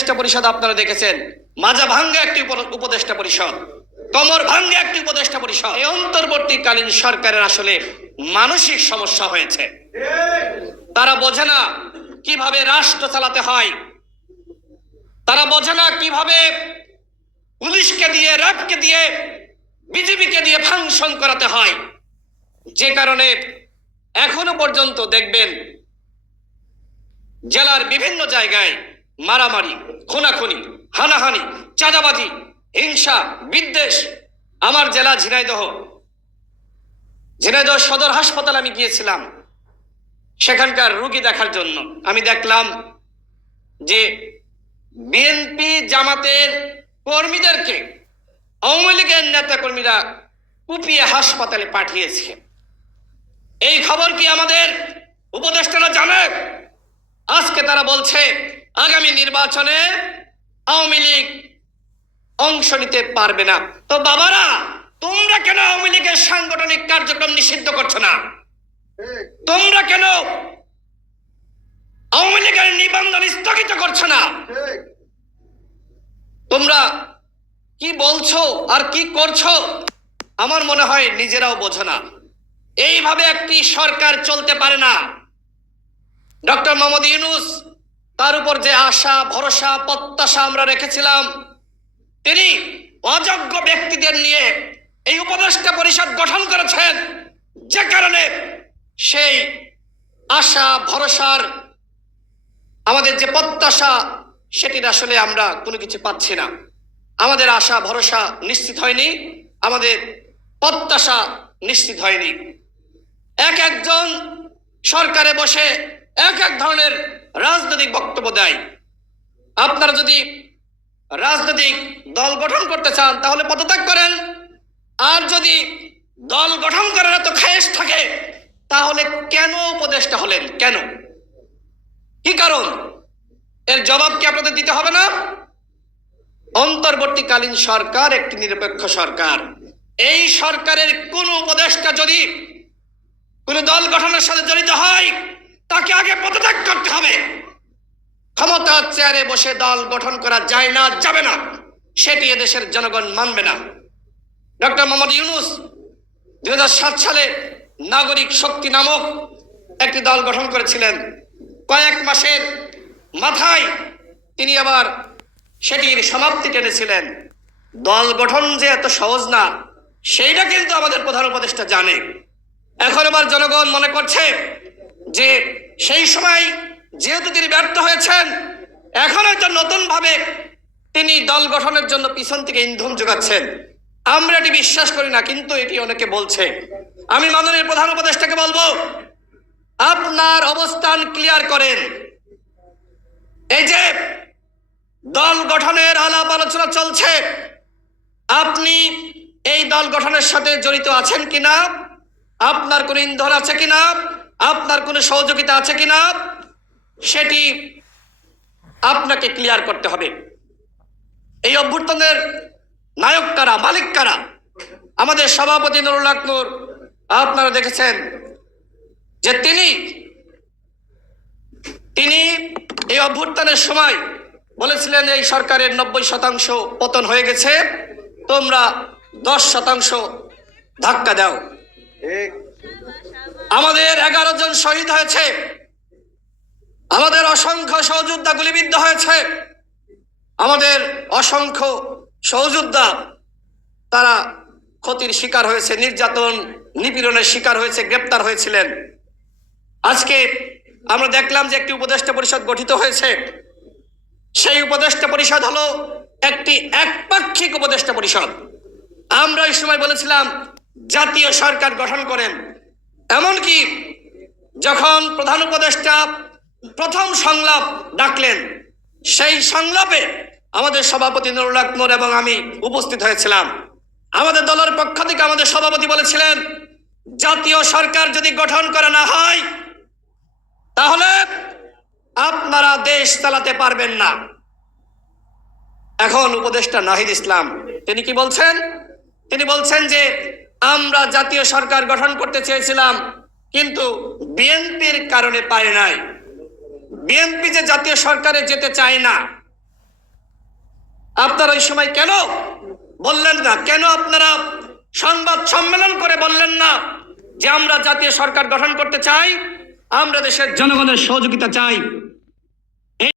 উপদেষ্টা পরিষদ আপনারা দেখেছেন। মাজা ভাঙ্গা একটি উপদেষ্টা পরিষদ। কমর ভাঙ্গে একটি উপদেষ্টা পরিষদ। এই অন্তর্বর্তীকালীন সরকারের আসলে মানসিক সমস্যা হয়েছে। তারা বোঝে না কীভাবে রাষ্ট্র চালাতে হয়। তারা বোঝে না কীভাবে পুলিশকে দিয়ে, র্যাবকে দিয়ে বিজেপিকে দিয়ে ফাংশন করাতে হয়। যে কারণে এখনও পর্যন্ত দেখবেন জেলার বিভিন্ন জায়গায় মারামারি, খুনাখুনি, হানাহানি, চাঁদাবাজি, হিংসা, বিদ্বেষ। আমার জেলা ঝিনাইদহ। ঝিনাইদহ সদর হাসপাতাল আমি গিয়েছিলাম। সেখানকার রুগী দেখার জন্য। আমি দেখলাম যে বিএনপি জামাতের কর্মীদেরকে আওয়ামী লীগের নেতা কর্মীরা কুপিয়ে হাসপাতালে পাঠিয়েছে। এই খবর কি আমাদের উপদেষ্টারা জানে? আজকে তারা বলছে, আগামী নির্বাচনে আওয়ামী লীগ অংশ নিতে পারবে না। তো বাবারা, তোমরা কেন আওয়ামী লীগের সাংগঠনিক কার্যক্রম নিষিদ্ধ করছ না? তোমরা কেন আওয়ামী লীগের নিবন্ধন স্থগিত করছ না? তোমরা কি বলছো আর কি করছ, আমার মনে হয় নিজেরাও বোঝো না। এইভাবে একটি সরকার চলতে পারে না। ডক্টর মোহাম্মদ ইউনুস, তার উপর যে আশা, ভরসা, প্রত্যাশা আমরা রেখেছিলাম, তিনি অযোগ্য ব্যক্তিদের নিয়ে এই উপদেষ্টা পরিষদ গঠন করেছেন। যে কারণে সেই আশা, ভরসার আমাদের যে প্রত্যাশা, সেটির আসলে আমরা কোনো কিছু পাচ্ছি না। আমাদের আশা, ভরসা নিশ্চিত হয়নি, আমাদের প্রত্যাশা নিশ্চিত হয়নি। এক একজন সরকারে বসে এক এক ধরনের রাজনৈতিক বক্তব্য দেয়। আপনারা যদি রাজনৈতিক দল গঠন করতে চান, তাহলে পদত্যাগ করেন। আর যদি দল গঠন করার এত খায়েশ থাকে, তাহলে কেন উপদেষ্টা হলেন? কেন? কি কারণ? এর জবাব কি আপনাদের দিতে হবে না? অন্তর্বর্তীকালীন সরকার একটি নিরপেক্ষ সরকার। এই সরকারের কোন উপদেষ্টা যদি কোন দল গঠনের সাথে জড়িত হয় তাকে আগে পদত্যাগ করতে হবে। ক্ষমতার চেয়ারে বসে দল গঠন করা যায় না, যাবে না। সেটি এদেশের জনগণ মানবে না। ডক্টর মোহাম্মদ ইউনুস দু হাজার সাত সালে নাগরিক শক্তি নামক একটি দল গঠন করেছিলেন। কয়েক মাসের মাথায় তিনি আবার সেটির সমাপ্তি টেনেছিলেন। দল গঠন যে এত সহজ না, সেইটা কিন্তু আমাদের প্রধান উপদেষ্টা জানে। এখন আবার জনগণ মনে করছে যে সেই সময় যেহেতু তিনি ব্যর্থ হয়েছেন, এখন হয়তো নতুন ভাবে তিনি দল গঠনের জন্য পিছন থেকে ইন্ধন যোগাচ্ছেন। আমরা এটি বিশ্বাস করি না, কিন্তু এটি অনেকে বলছে। আমি মাননীয় প্রধান উপদেষ্টাকে বলব, আপনার অবস্থান ক্লিয়ার করেন। এই যে দল গঠনের আলাপ আলোচনা চলছে, আপনি এই দল গঠনের সাথে জড়িত আছেন কিনা? আপনার কোনো ইন্ধন আছে কিনা? আপনার কোনো সহযোগিতা আছে কিনা? সেটি আপনাকে ক্লিয়ার করতে হবে। এই অভ্যুত্থানের নায়ক কারা, মালিক কারা? আমাদের সভাপতি নুরুল আকনুর আপনারা দেখেছেন যে তিনি তিনি এই অভ্যুত্থানের সময় বলেছিলেন, এই সরকারের নব্বই শতাংশ পতন হয়ে গেছে, তোমরা দশ শতাংশ ধাক্কা দাও। আমাদের এগারো জন শহীদ হয়েছে। আমাদের অসংখ্য সহযোদ্ধা গুলিবিদ্ধ হয়েছে। আমাদের অসংখ্য সহযোদ্ধা, তারা ক্ষতির শিকার হয়েছে, নির্যাতন নিপীড়নের শিকার হয়েছে, গ্রেপ্তার হয়েছিলেন। আজকে আমরা দেখলাম যে একটি উপদেষ্টা পরিষদ গঠিত হয়েছে। সেই উপদেষ্টা পরিষদ হলো একটি একপাক্ষিক উপদেষ্টা পরিষদ। আমরা এই সময় বলেছিলাম, জাতীয় সরকার গঠন করেন। এমনকি যখন প্রধান উপদেষ্টা প্রথম সংলাপ ডাকলেন, সেই সংলাপে আমাদের সভাপতি নুরুল আকমর এবং আমি উপস্থিত হয়েছিলাম। আমাদের দলের পক্ষ থেকে আমাদের সভাপতি বলেছিলেন, জাতীয় সরকার যদি গঠন করা না হয়, তাহলে আপনারা দেশ চালাতে পারবেন না। এখন উপদেষ্টা নাহিদ ইসলাম, তিনি কি বলছেন? তিনি বলছেন যে আমরা জাতীয় সরকার গঠন করতে চেয়েছিলাম, কিন্তু বিএনপির কারণে পারে নাই। বিএনপি যে জাতীয় সরকারে যেতে চায় না। আপনারা ওই সময় কেন বললেন না? কেন আপনারা সংবাদ সম্মেলন করে বললেন না যে আমরা জাতীয় সরকার গঠন করতে চাই, আমরা দেশের জনগণের সহযোগিতা চাই?